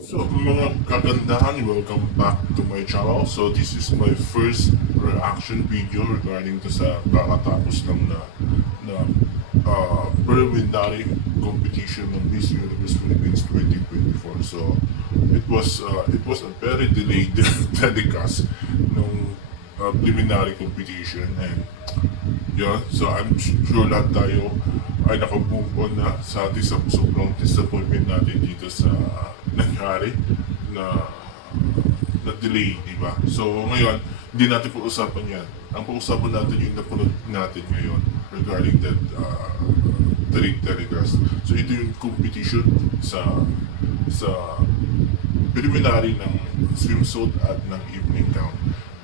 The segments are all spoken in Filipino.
So mga kagandahan, welcome back to my channel. So this is my first reaction video regarding to sa kakatapos lang na preliminary competition ng Miss Universe Philippines 2024. So it was a very delayed telecast ng preliminary competition, and yeah, so I'm sure lahat tayo ay naka-move on na sa ating sobrang disappointment natin dito sa nangyari na delay, di ba? So ngayon, hindi natin po-usapan yan. Ang po-usapan natin yung napanood natin ngayon regarding that telecast. So ito yung competition sa preliminary ng swimsuit at ng evening gown.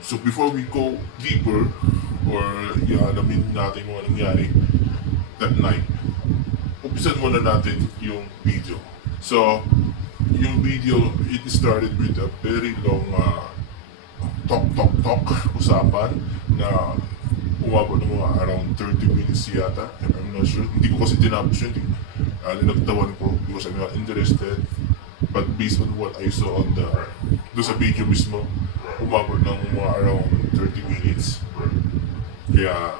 So before we go deeper or alamin natin kung nangyari that night, umpisan muna natin yung video. So yung video, it started with a very long talk usapan na umabot ng mga around 30 minutes yata. I'm not sure, hindi ko kasi tinapos yun, nagtawan ko because I'm not interested, but based on what I saw on do sa video mismo, umabot ng mga around 30 minutes. Kaya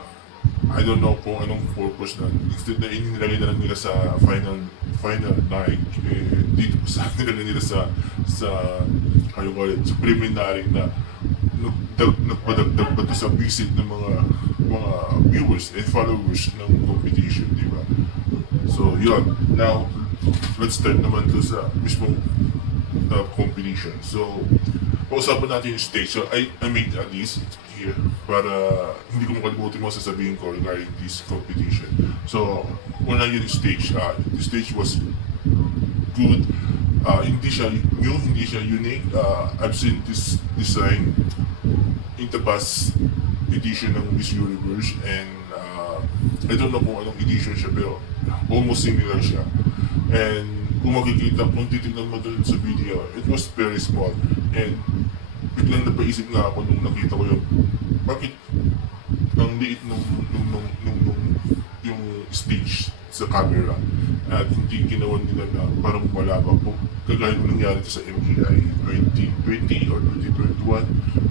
I don't know kung anong purpose na instead na inilagay na lang nila sa final night, dito sa nilagay nila sa how you call it, sa preliminary na nagpadagdag pa to sa visit ng mga viewers and followers ng competition, di ba? So yun, now let's start naman to sa mismong competition. So pausapan natin yung stage. So I made a list here para hindi ko makalimutin mo sasabihin ko regarding this competition. So una yung stage. The stage was good. Hindi siya new, hindi siya unique. I've seen this design in the past edition ng Miss Universe, and I don't know kung anong edition siya, pero almost similar siya. And kung makikita, kung titignan mo dun sa video, it was very small. And biglang napaisip nga ako nung nakita ko yun, bakit ang liit nung yung stage sa camera at hindi ginawa nila na parang malaba po, kagaya nung nangyari sa MGI 2020 or 2021,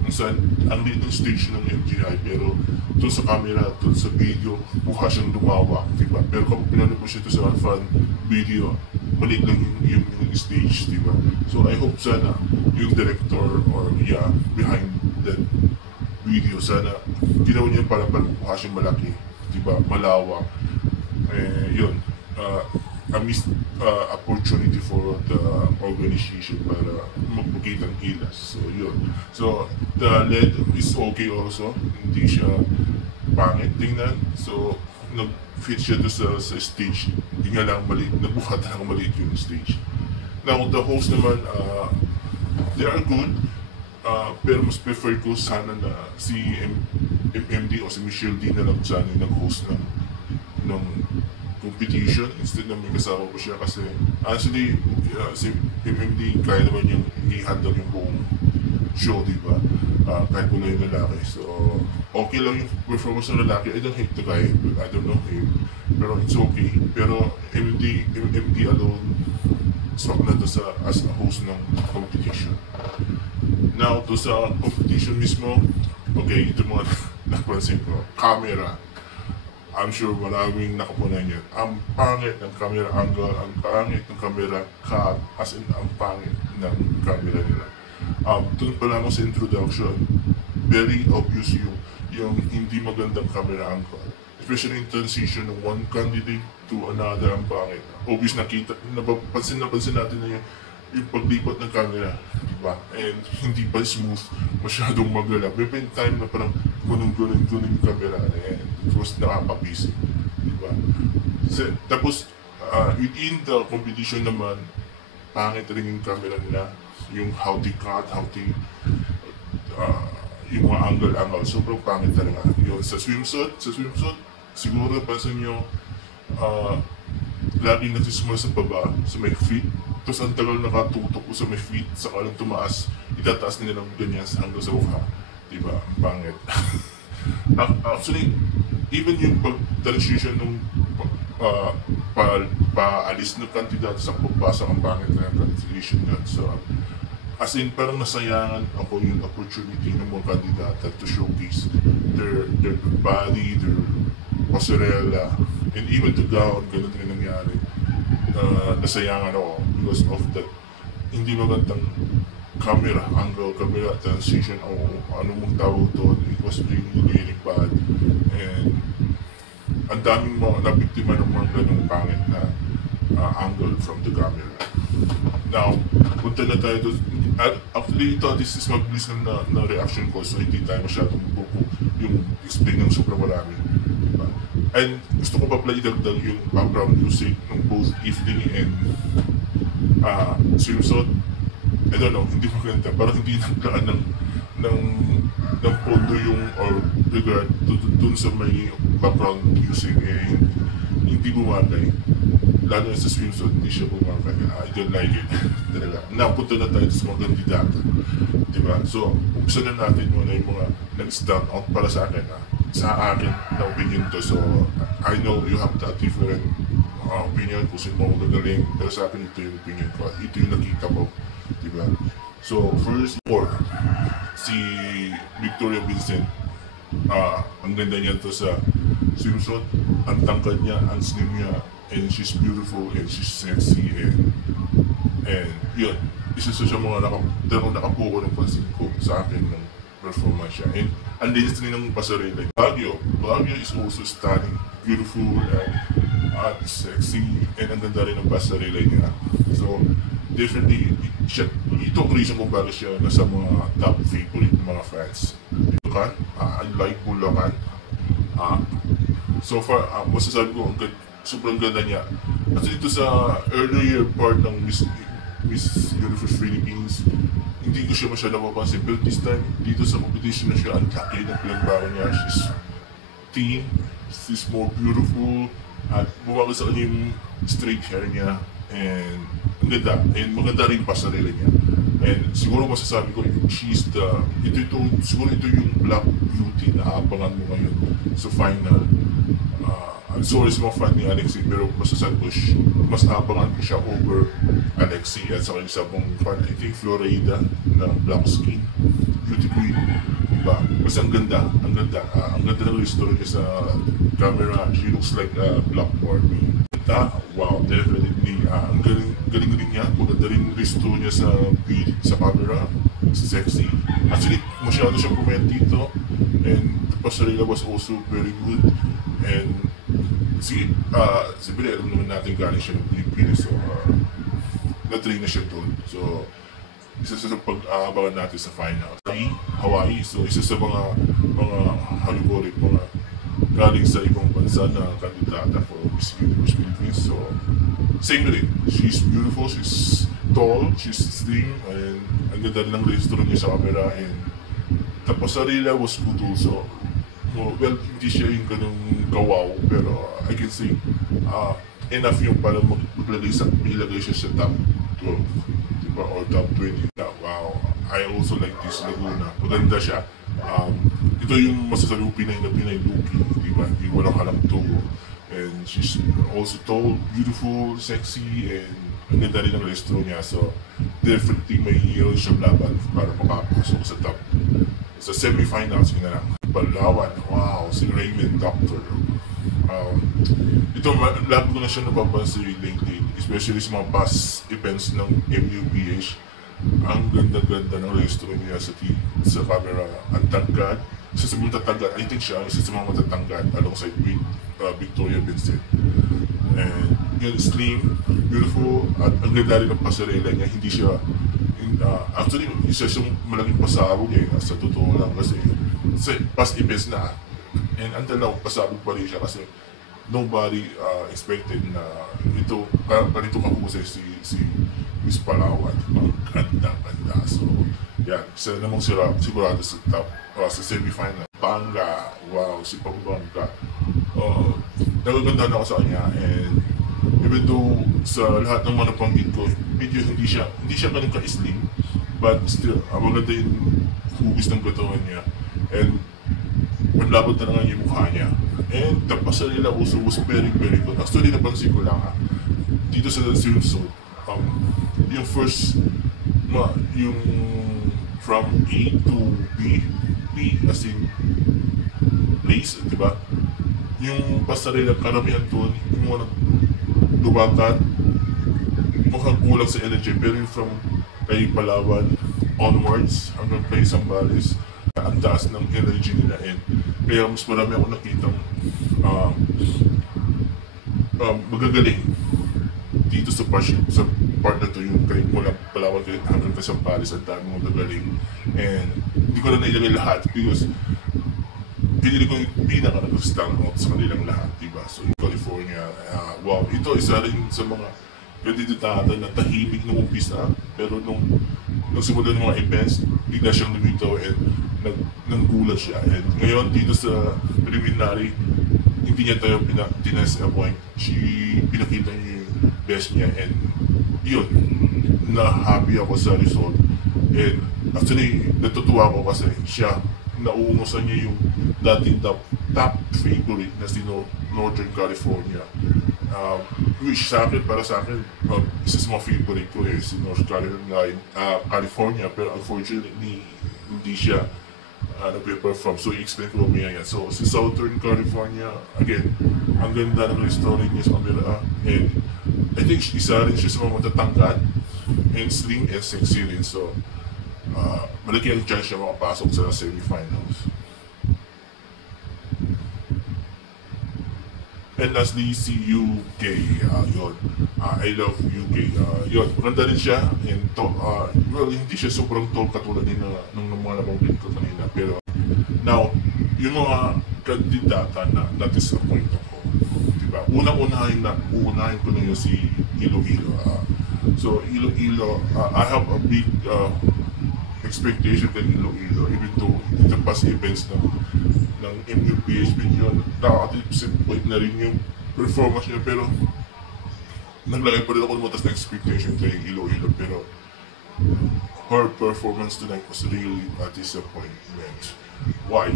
kung saan ang liit ng stage ng MGI, pero doon sa camera, doon sa video, mukha siyang lumawak, diba? Pero kapag pinanood mo siya ito sa fan video, maliit lang yung stage, diba? So I hope sana yung director or behind that video, sana ginawa niya parang mukha siyang malaki, diba? Malawak. Yun, a missed opportunity for the organization para magpakitang gilas. So yun. So the LED is okay also, hindi siya pangit tingnan. So nag-fit siya doon sa stage. Hindi nga lang maliit, nabuhat lang maliit yung stage. Now the host naman, they are good, pero mas prefer ko sana na si MD o si Michelle D na lang sana yung nag-host ng competition instead na may kasama ko siya, kasi actually si MMD kaya naman yung i-handle yung buong show, diba? Kahit wala yung lalaki. So okay lang yung performance ng lalaki. I don't hate the guy, I don't know him, pero it's okay. Pero MMD alone swak na to as a host ng competition. Now to sa competition mismo, okay, ito mga napansin ko, camera. I'm sure maraming nakapunan yan. Ang pangit ng camera angle, ang pangit ng camera cut, as in ang pangit ng camera nila. Doon pa lang sa introduction, very obvious yung hindi magandang camera angle. Especially in transition ng one candidate to another, ang pangit. Obvious napansin natin na yung paglipat ng camera, diba? And hindi pa smooth, masyadong magalap. May time na parang gunong yung camera, and it was nakakabisi, diba? Tapos, within the competition naman, pangit rin yung camera nila, yung how they cut, yung mga angle, sobrang pangit talaga. Yung sa swimsuit, siguro pansin nyo, laging nagsisimula sa baba, sa may feet. Tapos ang tagal nakatutok ko sa may feet, saka lang tumaas, itataas nila ng ganyan hanggang sa mukha. Diba? Ang pangit. Actually, even yung pag-transition ng uh, paalis na kandidato sa pagpasa ang pangit na translation yan. So, as in, parang nasayangan ako yung opportunity ng mga kandidata to showcase their body, their pasarela, and even to gown, ganun rin nangyari. Nasayangan ako because of that hindi magandang camera angle, camera transition, o ano mong tawag doon. It was really bad. And ang daming mga nabiktima ng mga ganung pangit na angle from the camera. Now, punta na tayo doon. Actually, this is mabilis na reaction ko, so hindi tayo masyadong buko yung explain ng sobrang marami. Diba? And gusto ko pa pala idagdag yung background music ng both Evening and swimsuit. I don't know, hindi maganda. Parang hindi nagkaan ng pondo yung or regard dun sa may background music, hindi bumagay. Lalo na sa swimsuit, hindi siya bumagay. I don't like it. Talaga. Napunta na tayo sa mga kandidata. Diba? So, umpisa na natin muna yung mga nag-stand out para sa akin. Sa akin na opinion to. So, I know you have that different opinion kung sino mo gagaling. Pero sa akin, ito yung opinion ko. Ito yung nakita ko. Diba? So, first, si Victoria Vincent, ang ganda niya to sa swimsuit, ang tangkad niya, ang slim niya, and she's beautiful, and she's sexy, and yun, isa sa mga nakapuko ng pansin ko sa akin ng performance siya. And ang linis rin ng pasarela. Baguio is also stunning, beautiful, and sexy, and ang ganda rin ng pasarela niya. So, definitely, ito ang reason kung bakit siya nasa mga top favorite ng mga fans. Bulacan, I like Bulacan. So far, masasabi ko, sobrang ganda niya. At dito sa earlier part ng Miss Universe Philippines, hindi ko siya masyadong napapansin. Pero this time, dito sa competition na siya, ang laki ng pinagbago niya. She's thin, she's more beautiful, at bumaga sa kanya yung straight hair niya. And ang ganda, and maganda rin pasarela niya. And siguro masasabi ko, siguro ito yung Black Beauty na aabangan mo ngayon sa final. I'm sorry sa mga fan ni Alexi, pero masasabi ko, mas aabangan ko siya over Alexi at sa kanyang sabong fan, I think Florida na black skin, beauty queen. Diba? Kasi ang ganda ng story niya sa camera. She looks like a black Barbie. Wow, definitely. Ang galing niya. Maganda rin resto niya sa camera. Sexy. Actually, masyado siyang comment dito. And the pasarela was also very good. And siyempre, alam naman natin galing siya ng Pilipinas. So, na-train na siya doon. So, isa sa pag-aabangan natin sa final. Hawaii. So, isa sa mga halugoric, mga galing sa ibang bansa na kandidata for Miss Universe Philippines. So, same rin. She's beautiful, she's tall, she's slim, and ang ganda rin ng registro niya sa camera. And the pasarela was good also. Well, hindi siya yung ganung kawaw, pero I can say enough yung para ilagay siya sa top 12, diba? Or top 20. Wow, I also like this Laguna. Maganda siya. Ito yung masasabi ko Pinay Luki, diba? Hindi walang halang tubo. And she's also tall, beautiful, sexy, and ang ganda rin ng restro niya. So, definitely may hero siya laban para makapasok sa top. Sa semifinals, yun na lang. Palawan, wow, si Raymond Doctor. Ito, lagi ko na siya napapansin lately, especially sa mga past events ng MUPH. Ang ganda-ganda ng restro niya sa camera. Ang tangkad, isa sa mga matatangkad, I think siya isa sa mga matatangkad alongside with Victoria Vincent. And yun, slim, beautiful, at ang ganda rin ng pasarela niya. Hindi siya, actually, isa siyang malaking pasabog sa totoo lang kasi past events na. And until now, pasabog pa rin siya kasi nobody expected na ganito kahusay si Miss Palawan. Ang ganda. So, yan. Isa namang sigurado sa top, sa semifinal. Bangga. Wow, si Pampanga. Nagaganda na ako sa kanya. And even though sa lahat ng mga napanggit ko, medyo hindi siya ganun ka-slim. But still, maganda yung hugis ng katawan niya. And panlabot na nga yung mukha niya. And the pasarela also was very very good. Actually napansin ko lang dito sa swimsuit, yung first, yung from A to B as in place, di ba? Yung pasarela, karamihan doon, yung mga lubakan, mukhang kulang sa energy, pero yung from kay Palawan onwards hanggang kay Zambales, ang taas ng energy nila, and kaya mas marami ako nakitang magagaling dito sa part na to, yung kay mula Palawan hanggang kay Zambales, ang dami magagaling, and hindi ko na nailagay lahat because pinili ko yung pinaka nag-stand out sa kanilang lahat, diba? So in California, wow, ito isa rin sa mga kandidata na tahimik nung umpisa, pero nung simula ng mga events, bigla siyang lumitaw and nanggulat siya. And ngayon dito sa preliminary, hindi niya tayo tiness-appoint. Pinakita niya yung best niya, and yun, na-happy ako sa result. And actually, natutuwa ako kasi siya, nauungusan niya yung dating top favorite na si Northern California. Which para sa akin, isa sa mga favorite ko si North California, pero unfortunately, hindi siya nag-perform. So, i-explain ko mamaya yan. So, si Southern California, again, ang ganda ng story niya sa camera. And I think isa rin siya sa mga matatangkad and slim and sexy rin. So, malaki ang chance siya makapasok sa semifinals. And lastly, si UK, yun. I love UK. Yun, maganda rin siya. And well, hindi siya sobrang tall katulad din nung mga nabanggit ko kanina. Pero now, yung mga kandidata na na-disappoint ako, diba? Uunahin ko na yun si Iloilo. So Iloilo, I have a big expectation kay Iloilo, even though the past events ng MUPHB yun, nakaka-disappoint na rin yung performance niya, pero naglagay pa rin ako ng matas na expectation kay Iloilo, pero her performance tonight was really a disappointment. Why?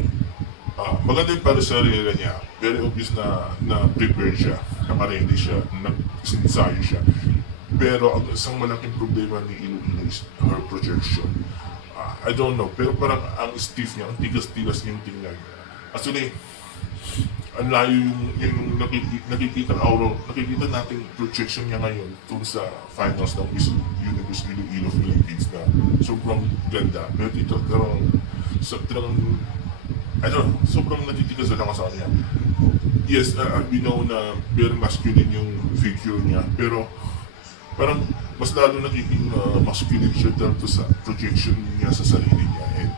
Maganda yung para sa sarili niya, very obvious na prepare siya, naka-ready siya, nag-ensayo siya, pero ang isang malaking problema ni Iloilo is her projection. I don't know, pero parang ang stiff niya, ang tigas-tigas niyang tingnan. Actually, ang layo yung nakikita natin projection niya ngayon tungkol sa finals ng Miss Universe Iloilo Philippines na sobrang ganda. Pero dito, sobrang natitigas na lang sa kanya. Yes, we know na very masculine yung figure niya, pero parang mas lalo nagiging masculine siya dahil sa projection niya sa sarili niya. And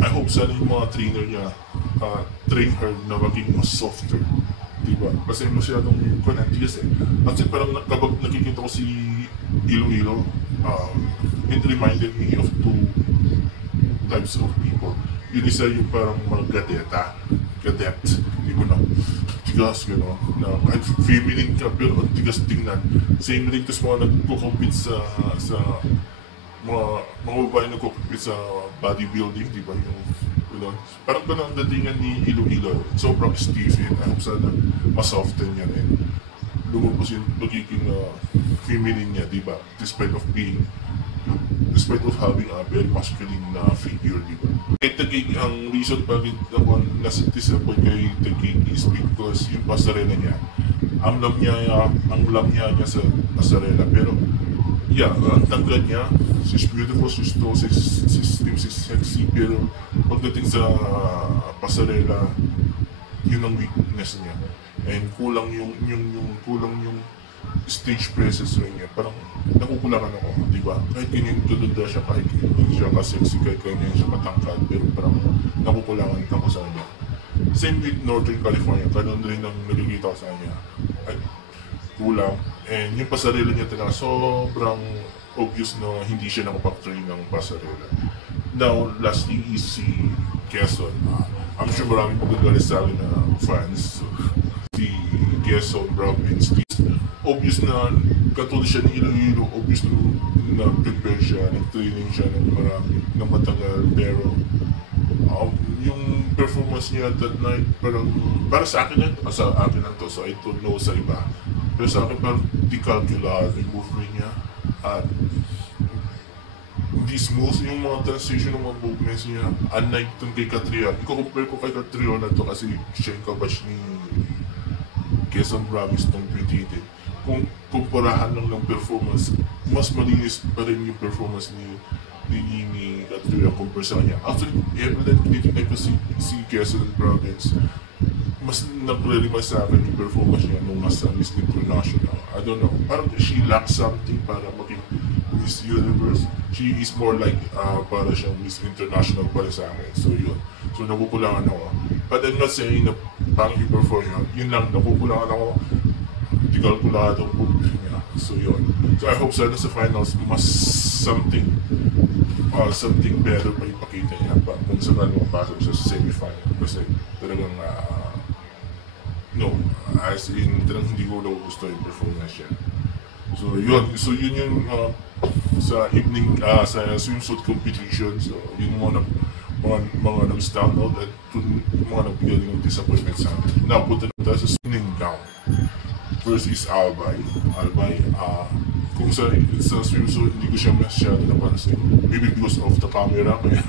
I hope sana yung mga trainer niya train her na maging mas softer, diba? Kasi masyadong konantigas Kasi parang kapag nakikita ko si Iloilo, it reminded me of two types of people. Yun isa yung parang mga gadet, di ko na tigas, gano'n, na kahit feminine ka pero ang tigas tingnan. Same rin kasi mga nagko-compete sa mga babae nagko-compete sa bodybuilding, di ba, yung gano'n. Parang gano'n ang datingan ni Iloilo, sobrang stiff, and I hope sana masoften yan and lumabas yung magiging feminine niya, di ba, despite of having a very masculine figure, di ba? Kay Taguig, ang reason bakit ako nasa-disappoint kay Taguig is because yung pasarela niya, ang lam niya sa pasarela, pero yeah, ang tangkad niya, she's beautiful, she's tall, she's slim, she's sexy, pero pagdating sa pasarela, yun ang weakness niya, and kulang yung stage presence rin niya. Parang nakukulangan ako, di ba? Kahit ganyan ganda siya, kahit hindi siya ka-sexy, kahit ganyan siya matangkad, pero parang nakukulangan ako sa kanya. Same with Northern California, ganun rin ang nakikita ko sa kanya. Ay, kulang. And yung pasarela niya talaga, sobrang obvious na hindi siya nakapag-train ng pasarela. Now, lastly is si Quezon. I'm sure maraming magagalit sa akin na fans. Si Quezon, Rob, and Steve. Obvious na katulad siya ni Iloilo, obvious na prepare siya, nag-training siya ng matagal, pero yung performance niya that night, parang, para sa akin yan, sa akin lang to, so I don't know sa iba. Pero sa akin, parang di calculado yung movement niya. At hindi smooth yung mga transition ng mga movements niya. Unlike dun kay Catriona. I-compare ko kay Catriona to kasi siya yung kabash ni Quezon Province noong 2018. Kung kumparahan lang ng performance, mas malinis pa rin yung performance ni Catriona compare sa kanya. Actually, evident tinitignan ko si Quezon Province, mas nag-realize sa akin yung performance niya nung nasa Miss International. I don't know, parang she lacks something para maging Miss Universe. She is more like para siyang Miss International para sa akin. So yun. So nakukulangan ako. But I'm not saying na pangit yung perform niya. Yun lang, nakukulangan ako. Hindi kalkulado ang movement niya. So yun. So I hope sana sa finals mas something better pa ipakita niya pa kung saan mapasok siya sa semi-final. Kasi talagang no, as in talagang hindi ko nagugusto yung performance niya. So yun yung sa evening sa swimsuit competition. So yun mga nag-stand out at mga nagbigay ng disappointment sa akin. Now punta na tayo sa swimming gown. First is Albay. Kung sa swimsuit hindi ko siya masyado napansin. Maybe because of the camera, kaya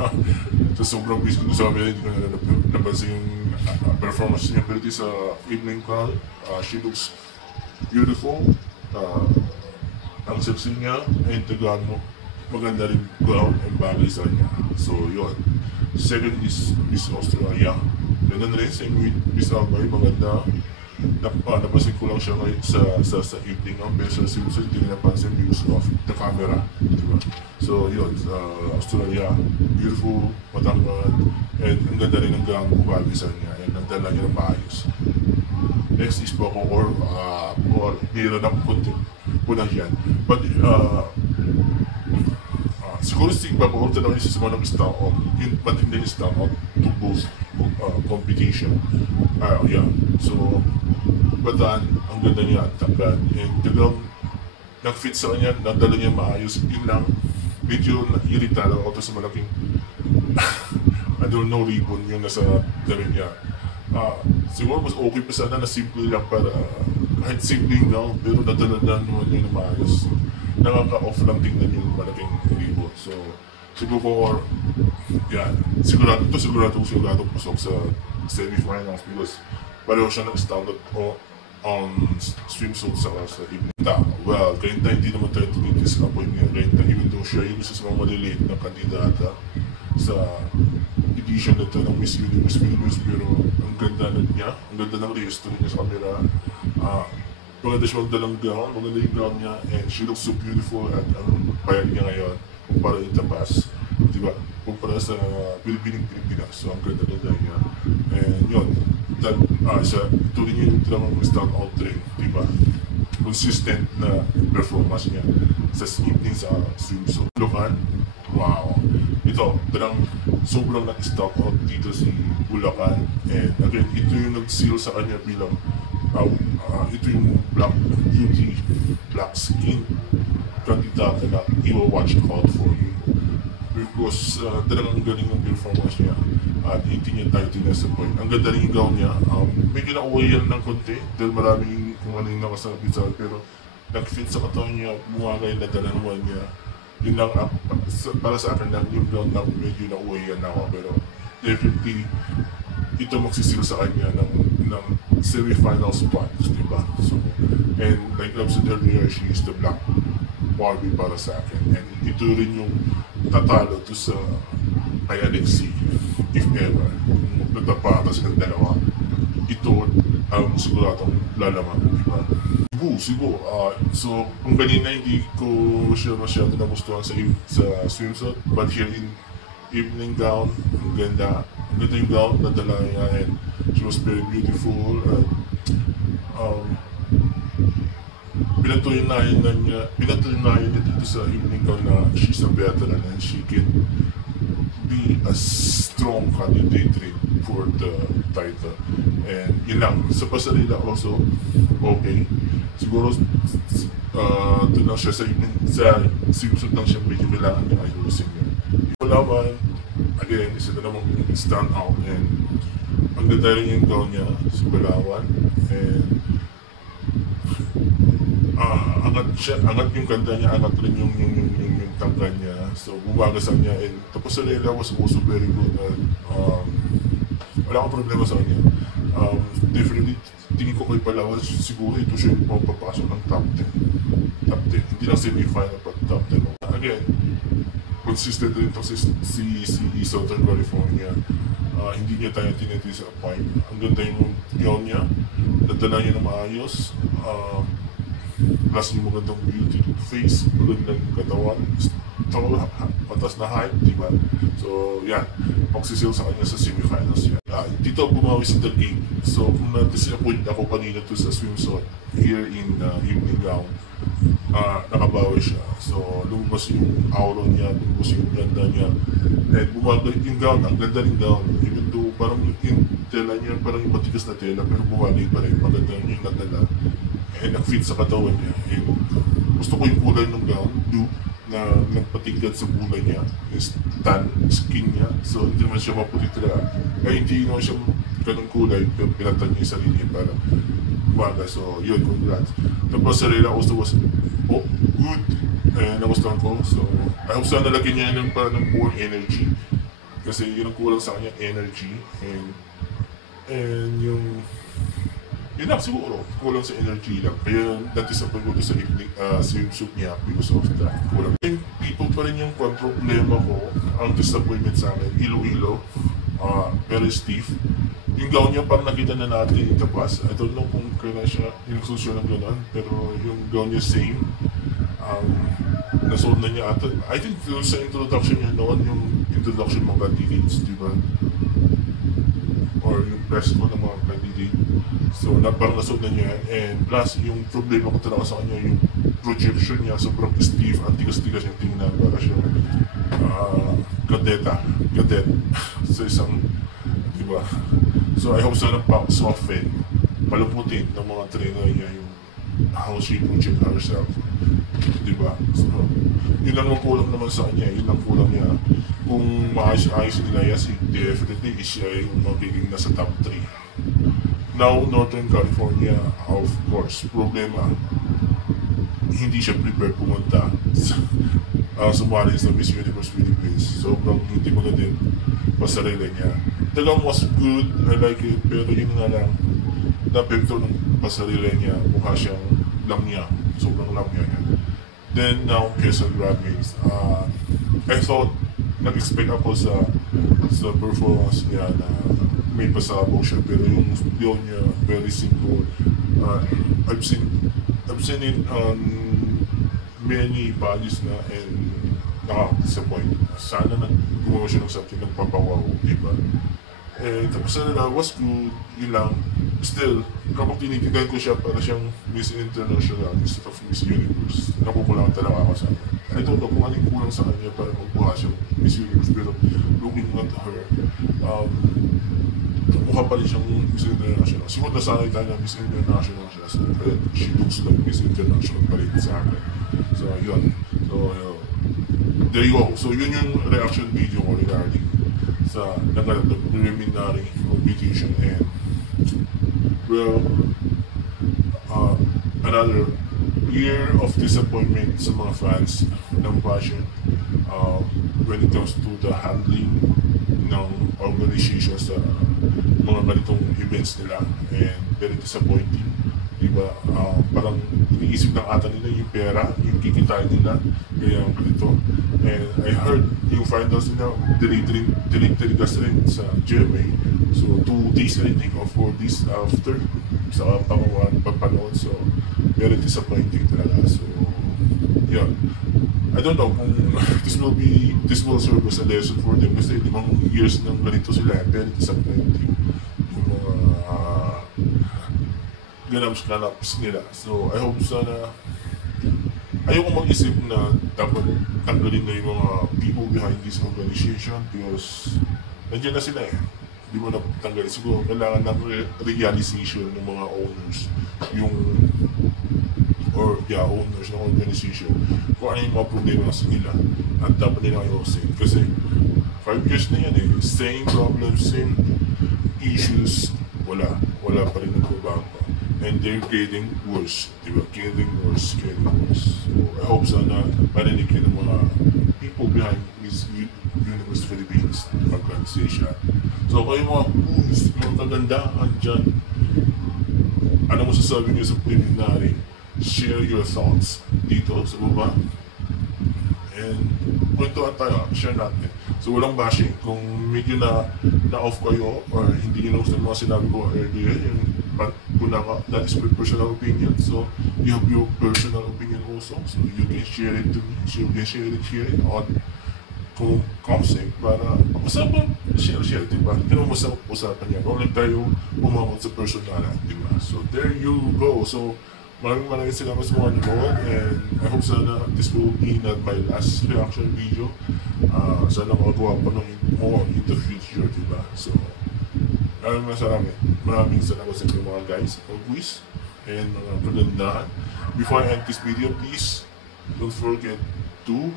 sa sobrang busy ko sa camera hindi ko na napansin yung performance niya. Pero sa evening gown, she looks beautiful. Ang sexy niya, and tagaan mo, maganda rin gown and bagay sa niya. So yun. Second is Miss Australia. Ganun rin, same with Miss Albay, maganda. Napansin ko lang siya ngayon sa evening ang pero sa swimsuit hindi napansin because of the camera, diba? So yun, Australia, beautiful, matangkad, and ang ganda rin ng gown ko bagay sa niya, and nagdala niya ng maayos. Next is Bako or hira ng konti punang yan. But siguro si Bako or talaga isa sa mga nag-stand out, yun matindi yung stand out to both competition. Yeah, so bataan, ang ganda niya at tangkad, and talagang nag-fit sa kanya, nadala niya maayos. Yun lang, medyo na-irita lang ako sa malaking I don't know, ribbon yung nasa damit niya. Siguro mas okay pa sana na simple lang para kahit simple lang, pero nadala naman niya na maayos. Nakaka-off lang tingnan yung malaking ribbon. So siguro, yan, sigurado pasok sa semi-finals because pareho siya nag-standard on swimsuit sa evening. Well, Kainta hindi naman tayo tinitisappoint niya. Kainta, even though siya yung isa sa mga maliliit na kandidata sa edition na ito ng Miss Universe Philippines, pero ang ganda niya, ang ganda ng resto niya sa camera. Maganda siya magdalang gown, maganda yung gown niya, and she looks so beautiful at ang payag niya ngayon kumpara yung tapas, diba? Kumpara sa Pilipinas, so ang ganda niya. And yun, ito rin yung talagang stand out rin, diba? Consistent na performance niya sa evening sa swimsuit. Bulacan, wow! Ito, talagang sobrang nag-stock out dito si Bulacan. And again, ito yung nag-seal sa kanya bilang ito yung black beauty, black skin kandidata na i-watch out for you. Because talagang galing ng performance niya at hindi niya tayo tinasappoint. Ang ganda rin yung gown niya. May kinakuha yan ng konti dahil maraming kung ano yung nakasabit sa pero nag-fit sa katawan niya, bumagay na dala naman niya. Yun lang, para sa akin lang yung gown na medyo nauwi yan ako, pero definitely ito magsisil sa kanya ng semi-final spot, diba? So, and like I've said earlier, she is the black Barbie para sa akin. And ito rin yung tatalo to sa kay Alexi, if ever. Kung nagtapatas ng dalawa, ito ang siguradong lalaman, diba? Siguro. So, kung kanina hindi ko siya masyado nagustuhan sa swimsuit, but here in evening gown, ang ganda. Ang ganda yung gown, nadala niya, and she was very beautiful. Pinatunayan niya dito sa evening gown na she's a veteran and she can be a strong candidate rin for the title. And yun lang, sa pasarela also, okay. Siguro, doon lang siya sa swimsuit lang siya medyo kailangan niya ayusin niya. Palawan, again, isa na namang stand out, and ang ganda rin yung gown niya sa Balawan, and angat yung kanta niya, angat rin yung tangka niya, so bumagasan niya, and tapos sa Lela was also very good, at wala akong problema sa kanya. Definitely, tingin ko kay Palawan, siguro ito siya yung papapasok ng top 10. Top 10, hindi lang semi-final, but top 10. Again, consistent rin ito si Southern California. Hindi niya tayo tiniti-disappoint. Ang ganda yung gown niya, nadala niya na maayos. Plus yung magandang beauty face, magandang katawan, patas na height, diba? So, yan. Pagsisil sa kanya sa semifinals yan. Dito bumawi si Taguig. So, kung na-disappoint ako kanina to sa swimsuit here in evening gown, nakabawi siya. So, lumabas yung aura niya, lumabas yung ganda niya. And bumagay yung gown, ang ganda ng gown. Even though parang yung tela niya, parang yung matigas na tela, pero bumagay pa rin. Maganda yung nadala. And nag-fit sa katawan niya. And gusto ko yung kulay ng gown, blue, na nagpatigad sa kulay niya, is tan, skin niya. So, hindi naman siya maputi talaga. Ay, hindi naman siya ganun kulay, pero pinatan niya yung sarili niya para umaga. So, yun, congrats. Tapos, Sarela also was, good. Nagustuhan ko. So, I hope sana nalagyan niya ng parang more energy. Kasi yun ang kulang sa kanya, energy. And yung, yun lang siguro, kulang sa energy lang. Kaya natisapin ko sa swimsuit niya because of that. Kulang. Yung people pa rin yung problema ko, ang disappointment sa akin, Iloilo, very stiff. Yung gown niya parang nakita na natin in the past. I don't know kung kailan siya inagsusyon ng gano'n, pero yung gown niya same. Nasuot na niya ata. I think sa introduction niya noon, yung introduction mga candidates, di ba? Or yung press ko ng mga candidate. So, parang nasuot na niya. And plus, yung problema ko talaga sa kanya, yung projection niya, sobrang stiff, antigas-tigas yung tingnan. Para siya, cadet sa isang, di ba? So, I hope sana soften, paluputin ng mga trainer niya yung how she project herself. Diba? So, yun lang ang kulang naman sa kanya, yun ang kulang niya. Kung maayos nila si definitely siya yung magiging nasa top 3. Now, Northern California, of course, problema, hindi siya prepared pumunta sumali sa Miss Universe Philippines. Sobrang hindi mo na din pasarili niya. Talagang was good, I like it, pero yun nga lang, na-pepto ng pasarili niya, mukha siyang lamya, sobrang lamya niya. Then now, Quezon Grammys, I thought, nag-expect ako sa performance niya na may pasabog siya, pero yung video niya, very simple. I've seen it on many values na, and nakaka-disappoint. Sana gumawa siya ng something ng papawaw, diba? Tapos na was good, yun lang. Still, kapag tinitigan ko siya para siyang Miss International instead of Miss Universe, nakukulangan talaga ako sa kanya. I don't know kung anong kulang sa kanya para magbuha siyang Miss Universe, pero looking at her, mukha pa rin siyang Miss International. Siguro nasanay tayo na Miss International siya, so she looks like Miss International pa rin sa akin. So, yun. So, there you go. So, yun yung reaction video ko regarding sa naganap ng preliminary competition, and well, another year of disappointment sa mga fans ng passion when it comes to the handling ng organization sa mga ganitong events nila, and very disappointing, diba? Parang iniisip ng ata nila yung pera, yung kikitain nila, kaya ganito. And I heard yung finals nila, delete rin sa GMA. So 2 days I think, or 4 days after sa papanood. So very disappointing talaga. So yeah, I don't know kung this will serve as a lesson for them, kasi 5 years nang ganito sila, very disappointing yung mga ganaps nila. So I hope sana, ayoko mag-isip na dapat tanggalin na yung mga people behind this organization, because nandiyan na sila eh. Di mo na tanggalin. Siguro kailangan ng realization ng mga owners, owners ng organization, kung ano yung mga problema sa nila at dapat nila ayusin. Kasi 5 years na yan eh. Same problems, same issues. Wala pa rin nagbabago. And they're getting worse. Diba? Getting worse. So I hope sana marinig yun ng mga people behind Miss Universe Philippines organization. So kayo mga boys, mga kagandaan dyan, ano mo sasabi niyo sa preliminary? Share your thoughts dito sa baba. And kwentuhan tayo, share natin. So walang bashing. Kung medyo na-off kayo or hindi nyo gusto ng mga sinabi ko earlier, that is my personal opinion. So you have your personal opinion also. So you can share it to me. So you can share it on kung kamsik para usapan, share, diba? Hindi naman usapan yan. Huwag lang tayo umamot sa personal, diba? So there you go. So maraming salamat sa mga nanood, and I hope sana this will be not my last reaction video. Sana makagawa pa ng more in the future, diba? So maraming salamat sa inyo mga guys, always, and mga kagandahan. Before I end this video, please don't forget to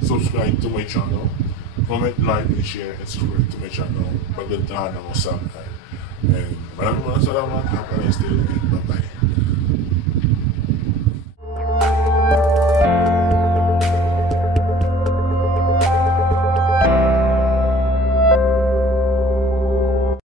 subscribe to my channel, comment, like, and share, and subscribe to my channel. Pagandahan ako sa akin. And maraming salamat. Have a nice day. Bye-bye.